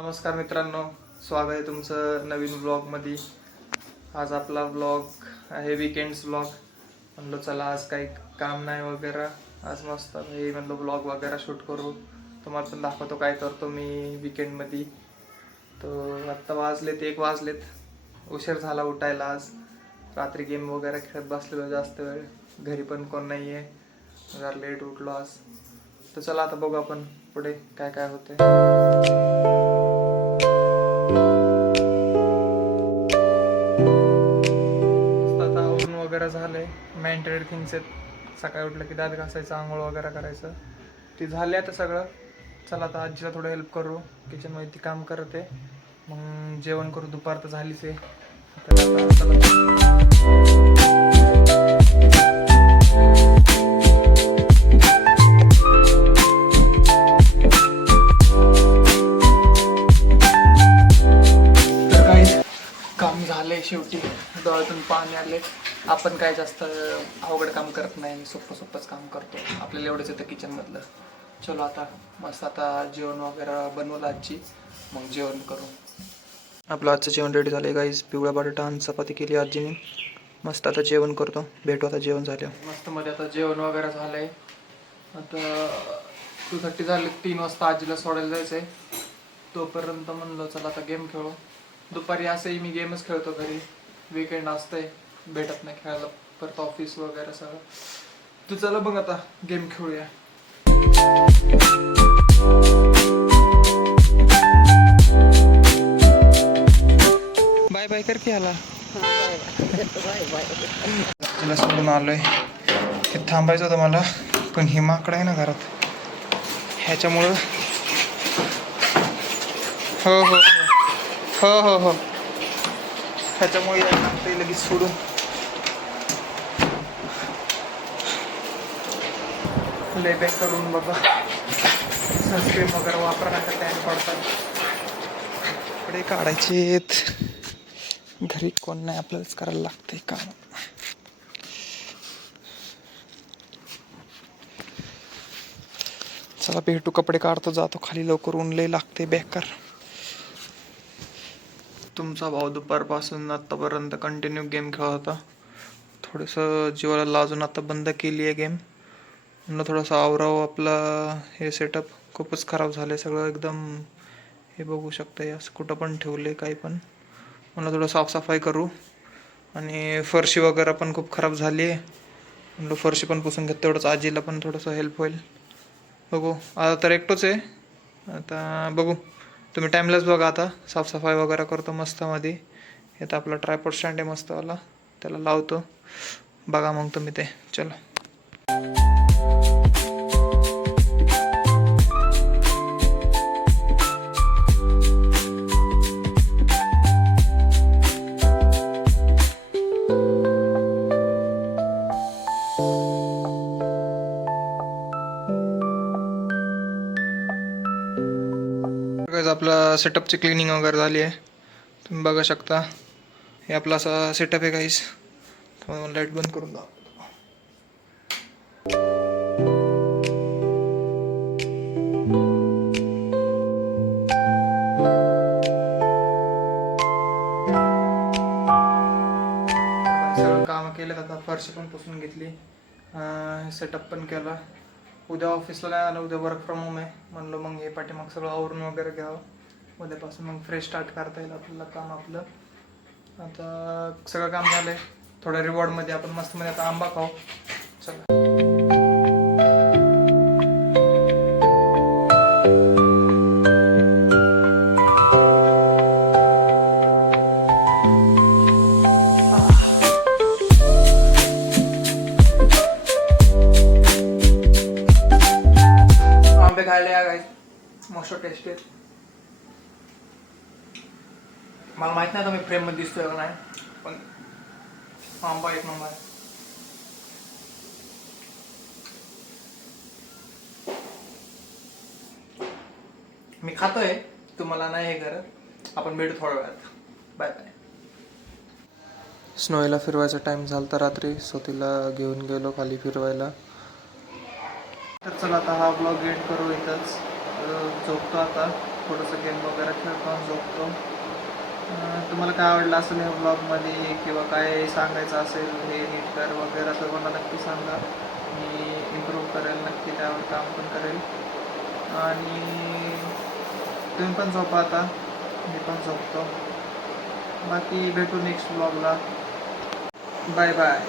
नमस्कार मित्रांनो, स्वागत आहे तुमचं नवीन व्लॉगमध्ये। आज आपला व्लॉग आहे वीकेंड्स व्लॉग। म्हणलो चला आज काही काम नाही वगैरे, आज मस्त भाई म्हणलो व्लॉग वगैरे शूट करू, तुम्हाला पण दाखवतो काय करतो मी वीकेंडमध्ये। तो आत्ता वाजलेत 1 वाजलेत, उशीर झाला उठायला। आज रात्री गेम वगैरे खेळत बसलेलो जास्त वेळ, घरी पण कोण नाही आहे, जरा लेट उठलो आज। तर चला आता बघू आपण पुढे काय काय होते। वगैरे झालंय, मेंटेड थिंग्स आहेत। सकाळी उठलं की दात घासायचं, आंघोळ वगैरे करायचं, ती झाली आता सगळं। चला आता आजीला थोडं हेल्प करू, किचनमध्ये ती काम करते, मग जेवण करू। दुपार तर झालीच आहे काम झालंय शेवटी, डोळ्यातून पाणी आले। आपण काय जास्त अवघड काम करत नाही, सोपंच काम करतो, आपल्याला एवढंच येतं किचन मधलं। चलो आता मस्त आता जेवण वगैरे बनवलं आजची, मग जेवण करू। आपलं आजचं जेवण रेडी झालंय गाईस, पिवळा बटाटा आणि चपाती केली आजीने। मस्त आता जेवण करतो, भेटू आता जेवण झाल्यावर। मस्त मध्ये आता जेवण वगैरे झालंय। आता 2:30 झाले, 3 वाजता आजीला सोडायला जायचंय। तोपर्यंत म्हणलं चला आता गेम खेळू। दुपारी असंही मी गेमच खेळतो घरी, वीकेंड असतंय, भेटत नाही खेळायला, परत ऑफिस वगैरे सगळं। तू चला बघ आता गेम खेळूया। बाय बाय कर की ह्याला, तिला सोडून आलोय। हे थांबायचं होतं मला, पण ही माकड आहे ना घरात, ह्याच्यामुळं हो हो हो हो हो ह्याच्यामुळे यायला लागतंय लगेच सोडून। लेबॅक करून बघा, सनस्क्रीन वगैरे वापरा, नाही तर टॅन पडतात। कपडे काढायचेत, घरी कोण नाही, आपल्यालाच करायला लागतंय काम। चला भेटू, कपडे काढतो, जातो खाली लवकर, ऊन लय लागते बेकार। तुमचा भाऊ दुपारपासून आत्तापर्यंत कंटिन्यू गेम खेळत होता। थोडंसं जीवाला लाजून आता बंद केली आहे गेम। म्हणलं थोडंसं आवरावं, आपलं हे सेटअप खूपच खराब झालं आहे सगळं एकदम। हे बघू शकता, असं कुठं पण ठेवले काही पण। म्हणलं थोडं साफसफाई करू, आणि फरशी वगैरे पण खूप खराब झाली आहे। म्हणलं फरशी पण पुसून घेत, तेवढंच आजीला पण थोडंसं हेल्प होईल। बघू, आता तर एकटोच आहे, आता बघू। तुम्ही टाईमलाच बघा, आता साफसफाई वगैरे करतो मस्तमध्ये। हे तर आपला ट्रायपॉड स्टँड आहे मस्तवाला, त्याला लावतो, बघा मग तुम्ही ते। चलो आपला सेटअपची क्लिनिंग वगैरे झाली आहे, तुम्ही बघू शकता। हे आपला असा सेटअप आहे गाईस। लाईट बंद करून दाखवतो। सगळं काम केलं, आता फरशी पण पुसून घेतली, सेटअप पण केला। उद्या ऑफिसला नाही आलं, उद्या वर्क फ्रॉम होम आहे। म्हणलं मग हे पाठीमाग सगळं आवरून वगैरे घ्यावं, उद्यापासून मग फ्रेश स्टार्ट करता येईल आपल्याला काम आपलं। आता सगळं काम झालंय, थोड्या रिवॉर्डमध्ये आपण मस्तमध्ये आता आंबा खाऊ। चला आंबे खायला या गाईस, मस्त टेस्टी आहेत। मला माहित नाही तुम्ही फ्रेम मध्ये दिसतोय का नाही, पण आंबा एक नंबर आहे। मी खातोय, तुम्हाला नाही हे करत। आपण भेटू थोड्या वेळात, बाय बाय। स्नोईला फिरवायचा टाइम झाला रात्री, सो तिला घेऊन गेलो खाली फिरवायला। तर चला आता हा ब्लॉग एंड करू इथंच, झोपतो आता। थोडंसं गेम वगैरे खेळतो आणि झोपतो. तुम्हाला काय आवडलं असेल ह्या ब्लॉगमध्ये किंवा काय सांगायचं असेल हे नीट कर वगैरे तर मला नक्की सांगा. मी इम्प्रूव्ह करेल, नक्की त्यावर काम पण करेल. आणि तुम्ही पण झोपा आता, मी पण झोपतो. बाकी भेटू नेक्स्ट ब्लॉगला. Bye bye.